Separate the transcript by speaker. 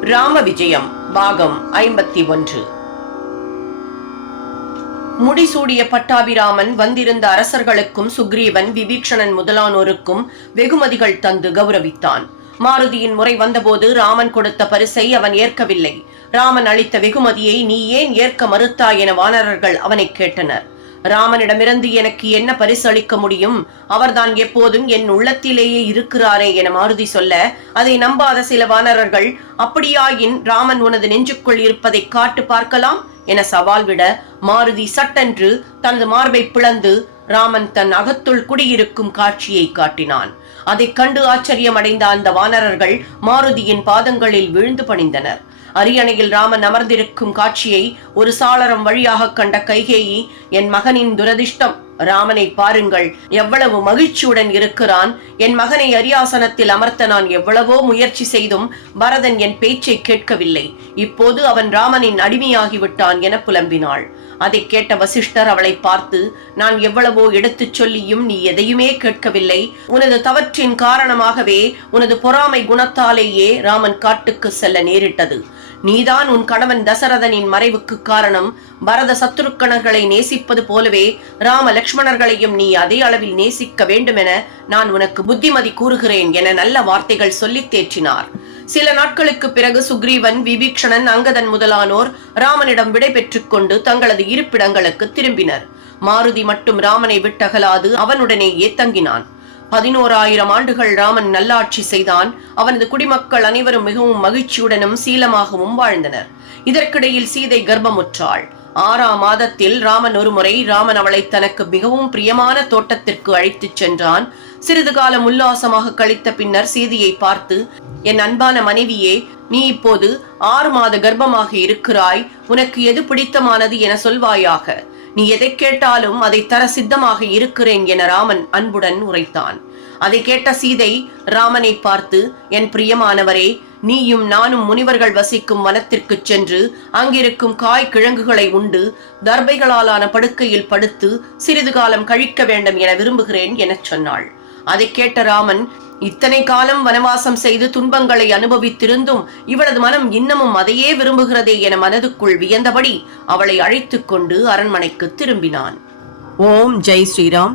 Speaker 1: ராம விஜயம் பாகம் ஐம்பத்தி ஒன்று. முடிசூடிய பட்டாபிராமன் வந்திருந்த அரசர்களுக்கும் சுக்ரீவன் விபீக்ஷணன் முதலானோருக்கும் வெகுமதிகள் தந்து கௌரவித்தான். மாருதியின் முறை வந்தபோது ராமன் கொடுத்த பரிசை அவன் ஏற்கவில்லை. ராமன் அளித்த வெகுமதியை நீ ஏன் ஏற்க மறுத்தாய் என வானரர்கள் அவனை கேட்டனர். ராமனிடமிருந்து எனக்கு என்ன பரிசு அளிக்க முடியும்? அவர்தான் எப்போதும் என் உள்ளத்திலேயே இருக்கிறாரே என மாருதி சொல்ல அதை நம்பாத சில வானரர்கள் அப்படியாயின் ராமன் உனது நெஞ்சுக்குள் இருப்பதை காட்டு பார்க்கலாம்? என சவால் விட மாருதி சட்டென்று தனது மார்பை பிளந்து ராமன் தன் அகத்துள் குடியிருக்கும் காட்சியை காட்டினான். அதைக் கண்டு ஆச்சரியமடைந்த அந்த வானரர்கள் மாருதியின் பாதங்களில் விழுந்து பணிந்தனர். அரியணையில் ராமன் அமர்ந்திருக்கும் காட்சியை ஒரு சாளரம் வழியாக கண்ட கைகேயி என் மகனின் துரதிர்ஷ்டம் ராமனை பாருங்கள் எவ்வளவு மகிழ்ச்சியுடன் இருக்கிறான். என் மகனை அரியாசனத்தில் அமர்த்த நான் எவ்வளவோ முயற்சி செய்தும் பரதன் என் பேச்சை கேட்கவில்லை. இப்போது அவன் ராமனின் அடிமையாகிவிட்டான் என புலம்பினாள். அதை கேட்ட வசிஷ்டர் அவளை பார்த்து நான் எவ்வளவோ எடுத்துச் சொல்லியும் நீ எதையுமே கேட்கவில்லை. உனது தவற்றின் காரணமாகவே உனது பொறாமை குணத்தாலேயே ராமன் காட்டுக்கு செல்ல நேரிட்டது. நீதான் உன் கணவன் தசரதனின் மறைவுக்கு காரணம். பரத சத்துருக்கணர்களை நேசிப்பது போலவே ராம லக்ஷ்மணர்களையும் நீ அதே அளவில் நேசிக்க வேண்டுமென நான் உனக்கு புத்திமதி கூறுகிறேன் என நல்ல வார்த்தைகள் சொல்லித் தேற்றினார். சில நாட்களுக்கு பிறகு சுக்ரீவன் விபீக்ஷணன் அங்கதன் முதலானோர் ராமனிடம் விடை பெற்றுக் கொண்டு தங்களது இருப்பிடங்களுக்கு திரும்பினர். மாருதி மட்டும் ராமனை விட்டகலாது அவனுடனேயே தங்கினான். பதினோராயிரம் ஆண்டுகள் ராமன் நல்லாட்சி செய்தான். அவனது குடிமக்கள் அனைவரும் மிகவும் மகிழ்ச்சியுடனும் சீலமாகவும் வாழ்ந்தனர். இதற்கிடையில் சீதை கர்ப்பமுற்றாள். ஆறாம் மாதத்தில் ராமன் ஒருமுறை ராமன் அவளை தனக்கு மிகவும் பிரியமான தோட்டத்திற்கு அழைத்துச் சென்றான். சிறிது காலம் உல்லாசமாக கழித்த பின்னர் சீதையை பார்த்து என் அன்பான மனைவியே நீ இப்போது ஆறு மாத கர்ப்பமாக இருக்கிறாய். உனக்கு எது பிடித்தமானது என சொல்வாயாக. நீ எதை கேட்டாலும் அதை தர சித்தமாக இருக்கிறேன் என ராமன் அன்புடன் உரைத்தான். அதை கேட்ட சீதை ராமனை பார்த்து என் பிரியமானவரே நீயும் நானும் முனிவர்கள் வசிக்கும் வனத்திற்கு சென்று அங்கிருக்கும் காய் கிழங்குகளை உண்டு தர்பைகளாலான படுக்கையில் படுத்து சிறிது காலம் கழிக்க வேண்டும் என விரும்புகிறேன் எனச் சொன்னாள். அதை கேட்ட ராமன் இத்தனை காலம் வனவாசம் செய்து துன்பங்களை அனுபவித்திருந்தும் இவளது மனம் இன்னமும் அதையே விரும்புகிறதே என மனதுக்குள் வியந்தபடி அவளை அழைத்துக் கொண்டு அரண்மனைக்கு திரும்பினான். ஓம் ஜெய் ஸ்ரீராம்.